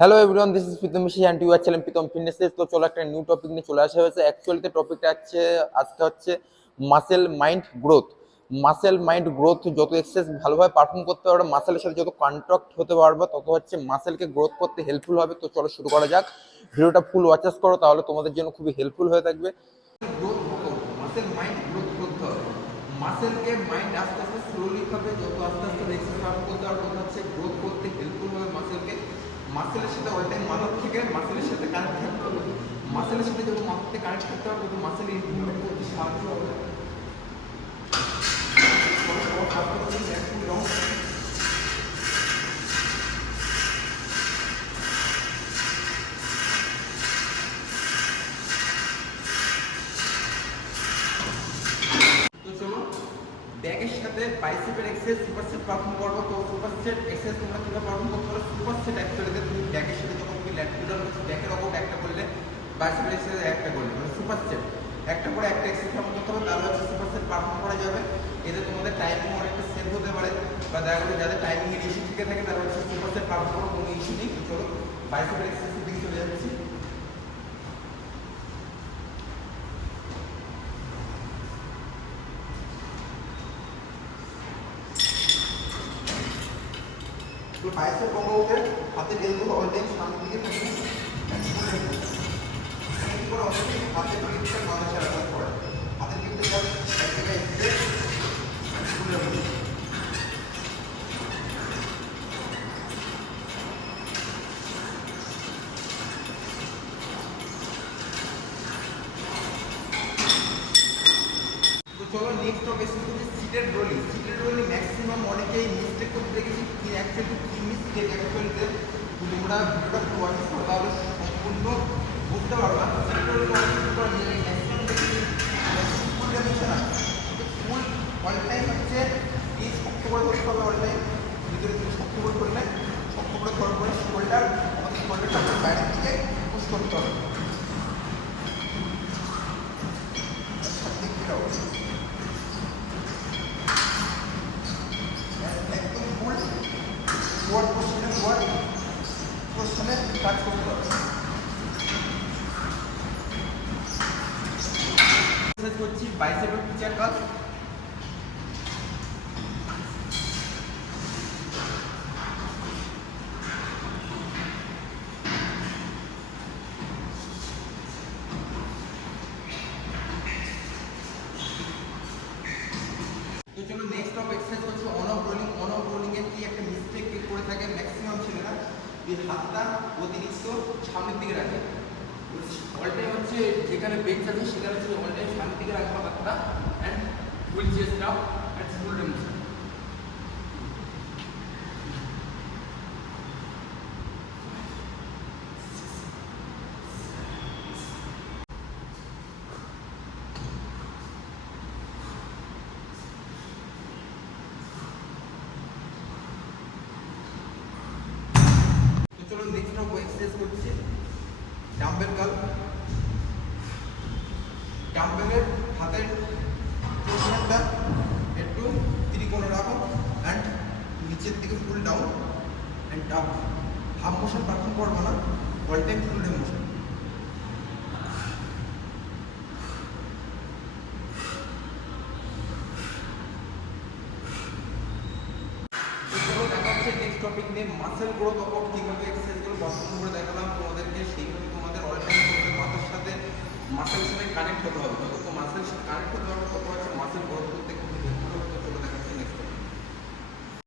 Hello everyone, this is Pritam Mishi and you are channel Pritam fitness. তো চলো একটা নিউ টপিক নিয়ে চলে আসা হয়েছে। অ্যাকচুয়ালিতে টপিকটা আজকে হচ্ছে muscle mind growth. Muscle mind growth, যত এক্সারসাইজ ভালোভাবে পারফর্ম করতে পারবে, মাসেলের সাথে যত কন্ট্যাক্ট হতে পারবে, তত হচ্ছে মাসেলকে গ্রোথ করতে হেল্পফুল হবে। তো চলো শুরু করা যাক। ভিডিওটা ফুল ওয়াচেস করো, তাহলে তোমাদের জন্য খুবই হেল্পফুল হয়ে থাকবে। গ্রোথ করবো, মাসেল মাইন্ড গ্রোথ করতে হবে। মাসেলকে মাইন্ড আস্তে আস্তে স্লোলি হবে, যত আস্তে আস্তে এক্সারসাইজ পারফর্ম করতে পারবে তত হচ্ছে গ্রোথ করতে হেল্পফুল হবে মাসেলকে। মাসেলের সাথে অল টাইম মাথার থেকে মাসেলের সাথে কানেক্ট থাকতে হবে। মাসেলের সাথে যখন মাথার থেকে কানেক্ট থাকতে হবে তখন মাসেল ইমপ্রুভমেন্ট করতে সাহায্য হবে। তো চলো ব্যাগের সাথে বাইসেপের এক্সারসাইজ সুপারসেট পারফর্ম করবো। তো সুপারসেট এক্সারসাইজ তোমরা কিভাবে পারফর্ম করতে পারো? সুপারসেট অ্যাকচুয়ালিতে তুমি ব্যাগের সাথে যখন তুমি ল্যাট পুল ডাউন করছো, ব্যাকের অপর একটা করলে, বাইসেপের এক্সারসাইজ একটা করলে, মানে সুপারসেট একটা করে একটা এক্সারসাইজ পারফর্ম করতে হবে, তাহলে হচ্ছে সুপারসেট পারফর্ম করা যাবে। এতে তোমাদের টাইমিং অনেকটা সেভ হতে পারে, বা দেখা গেলো যাদের টাইমিং এর ইস্যু থেকে থাকে তারা হচ্ছে সুপারসেট পারফর্ম করার কোনো ইস্যু নেই। তো চলো বাইসেপের এক্সারসাইজের দিকে চলে যাচ্ছি। তো বাইসেপ বঙ্গ উঠে হাতের এলবো অল টাইম সামনের দিকে থাকবে। হাতের পিঠটা মাথা ছাড়া পড়ে, হাতের পিঠটা এক জায়গায় এসে খুলে বসে। তো চলো নেক্সট টপ এক্সারসাইজ হচ্ছে seated rolling. Seated rolling maximum অনেকেই মিস্টেক করতে দেখেছি। কি অ্যাকচুয়ালি কি মিস্টেক অ্যাকচুয়ালিতে তোমরা ভিডিওটা পুরো ওয়াচ করো, তাহলে সম্পূর্ণ বুঝতে পারবা। সিটেড রোলিং ম্যাক্সিমাম দেখেছি ফুল রেমিশন আছে। ফুল অল টাইম হচ্ছে এই শক্ত করে ধরতে হবে, অল টাইম ভিতরে তুমি শক্ত করে ধরলে, শক্ত করে ধরার পরে শোল্ডার, আমাদের শোল্ডারটা বাইরের দিকে পুশ করতে হবে। একদম ফুল ওয়ার্ড পোস্টনে কাজ করতে হবে। করছি বাইসেপের পিচার কাজ। তো চলো নেক্সট অফ এক্সারসাইজ হচ্ছে on of rolling. On of rolling এর কি একটা মিস্টেক করে থাকে ম্যাক্সিমাম ছেলেরা, এই হাতটা অতিরিক্ত সামনের দিকে রাখে। অল টাইম হচ্ছে যেখানে বেঞ্চ আছে সেখানে হচ্ছে অল টাইম সামনের দিকে রাখবা হাতটা, and full chest up and full রেমোশন। তো চলো নেক্সট অফ এক্সারসাইজ করছি ডাম্বেল কার্ল। ডাম্বেলের হাতের পোজিশনটা একটু ত্রিকোণে রাখো, অ্যান্ড নিচের দিকে full down and up. Half motion perform করবো না, অল টাইম ফুল মোশন। দেখা হচ্ছে নেক্সট টপিক নিয়ে মাসেল গ্রোথ অফ কীভাবে এক্সারসাইজগুলো পারফর্ম করে দেখালাম তোমাদেরকে, সেইভাবে তোমাদের অল টাইম তোমাদের মাথার সাথে মাসেলের সাথে কানেক্ট হতে হবে। যত মাসেলের সাথে